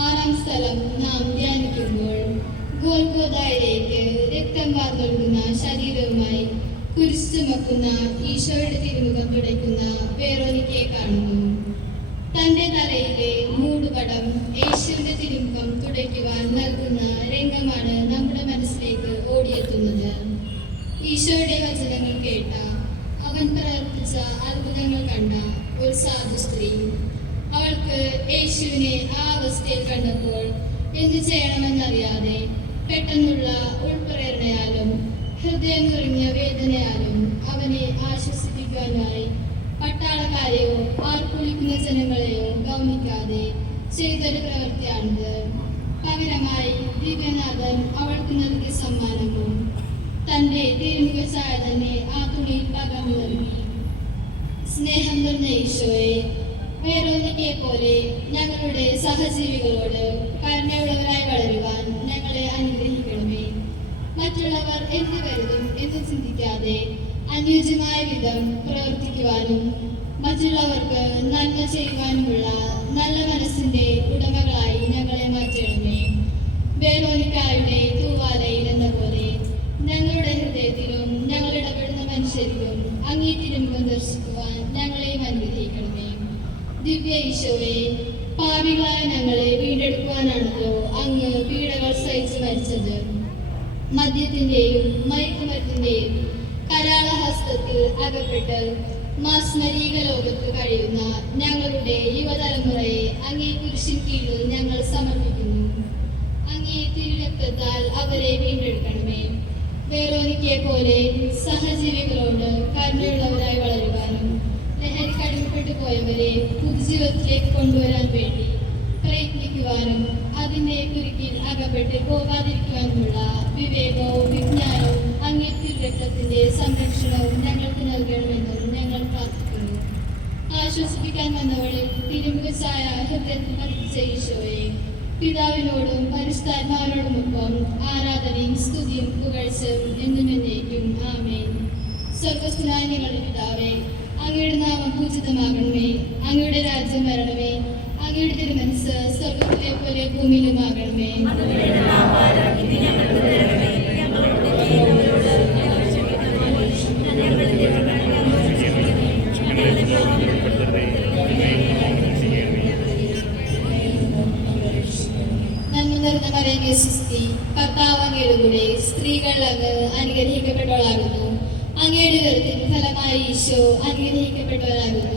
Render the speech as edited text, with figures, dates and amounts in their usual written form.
ആറാം സ്ഥലം നാം ധ്യാനിക്കുമ്പോൾ ഗോൽഗോഥായിലേക്ക് രക്തം വാർന്നൊഴുകുന്ന ശരീരവുമായി കുരിശ് ചുമക്കുന്ന ഈശോയുടെ തിരുമുഖം തുടയ്ക്കുന്ന വേറോനിക്കയെ കാണുന്നു. തന്റെ തലയിലെ മൂടുപടം യേശുവിന്റെ തിരുമുഖം തുടയ്ക്കുവാൻ നൽകുന്ന രംഗമാണ് നമ്മുടെ മനസ്സിലേക്ക് ഓടിയെത്തുന്നത്. ഈശോയുടെ വചനങ്ങൾ കേട്ട, അവൻ പ്രവർത്തിച്ച അത്ഭുതങ്ങൾ കണ്ട ഒരു സാധു സ്ത്രീ. അവൾക്ക് യേശുവിനെ ആ അവസ്ഥയിൽ കണ്ടപ്പോൾ എന്തു ചെയ്യണമെന്നറിയാതെ പെട്ടെന്നുള്ള ഉൾപ്രേരണയാലും ഹൃദയം നിറഞ്ഞ വേദനയാലും അവനെ ആശ്വസിപ്പിക്കാനായി പട്ടാളക്കാരെയോ ആർക്കുളിക്കുന്ന ജനങ്ങളെയോ ഗൗനിക്കാതെ ചെയ്തൊരു പ്രവൃത്തിയാണിത്. പകരമായി ദിവ്യനാഥൻ അവൾക്ക് നൽകിയ സമ്മാനവും തന്റെ തിരുമുഖ ചായ തന്നെ ആ തുണിയിൽ പകർന്നു നൽകി. സ്നേഹം നിറഞ്ഞ ഈശോയെ, വേറൊന്നിനെ പോലെ ഞങ്ങളുടെ സഹജീവികളോട് കരുണയുള്ളവരായി വളരുവാൻ ഞങ്ങളെ അനുഗ്രഹിക്കണമേ. മറ്റുള്ളവർ എന്ത് കരുതും എന്ന് ചിന്തിക്കാതെ അനുയോജ്യമായ വിധം പ്രവർത്തിക്കുവാനും മറ്റുള്ളവർക്ക് നന്മ ചെയ്യുവാനുമുള്ള നല്ല മനസ്സിന്റെ ഉടമകളായി ഞങ്ങളെ മാറ്റണമേ. വേറോനിക്കായുടെ തൂവാലയിൽ എന്ന പോലെ ഞങ്ങളുടെ ഹൃദയത്തിലും ഞങ്ങൾ ഇടപെടുന്ന മനുഷ്യരിലും അങ്ങേ തിരുമുഖം ദർശിക്കുവാൻ ഞങ്ങളെയും അനുഗ്രഹിക്കണമേ. ദിവ്യ ഈശോയെ, പാപികളായ ഞങ്ങളെ വീണ്ടെടുക്കുവാനാണല്ലോ അങ്ങ് പീഡകൾ സഹിച്ച് മരിച്ചത്. മദ്യത്തിന്റെയും മയക്കുമരുന്നിന്റെയും കരാളഹസ്തത്തിൽ അകപ്പെട്ട് മാസ്മരീക ലോകത്ത് കഴിയുന്ന ഞങ്ങളുടെ യുവതലമുറയെ അങ്ങേ കുരിശിൻ കീഴിൽ ഞങ്ങൾ സമർപ്പിക്കുന്നു. അങ്ങേ തിരുരക്തത്താൽ അവരെ വീണ്ടെടുക്കണമേ. വേറോനിക്കയെ പോലെ സഹജീവികളോട് കരുണയുള്ളവരായി വളരുവാനും ലഹരിക്ക് അടിമപ്പെട്ടു പോയവരെ പുതുജീവിതത്തിലേക്ക് കൊണ്ടുവരാൻ വേണ്ടി പ്രയത്നിക്കുവാനും അതിന്റെ കുരുക്കിൽ അകപ്പെട്ട് പോകാതിരിക്കുവാനുമുള്ള വിവേകവും വിജ്ഞാനവും അങ്ങേ തിരുരക്തത്തിന്റെ സംരക്ഷണവും ഞങ്ങൾക്ക് നൽകണമെന്നും ഞങ്ങൾ പ്രാർത്ഥിക്കുന്നു. ആശ്വസിപ്പിക്കാൻ വന്നവളിൽ തിരുമുഖ ചായ ഹൃദയത്തിൽ പതിച്ച ഈശോയെ, പിതാവിനോടും പരിശുദ്ധാത്മാവിനോടുമൊപ്പം ആരാധനയും സ്തുതിയും പുകഴ്ചയും എന്നും എന്നേക്കും ആമേൻ. സ്വർഗ്ഗസ്ഥനായ ഞങ്ങളുടെ പിതാവേ, അങ്ങയുടെ നാമം പൂജിതമാകണമേ. അങ്ങയുടെ രാജ്യം വരണമേ. അങ്ങയുടെ തിരുമനസ്സ് സ്വർഗ്ഗത്തിലെ പോലെ ഭൂമിയിലുമാകണമേ. കർത്താവ് അങ്ങയുടെ കൂടെ, സ്ത്രീകൾ അങ്ങ് അനുഗ്രഹിക്കപ്പെട്ടവളാകുന്നു. അങ്ങയുടെ ഉദരത്തിൻ ഫലമായി ഈശോ അനുഗ്രഹിക്കപ്പെട്ടവരാകുന്നു.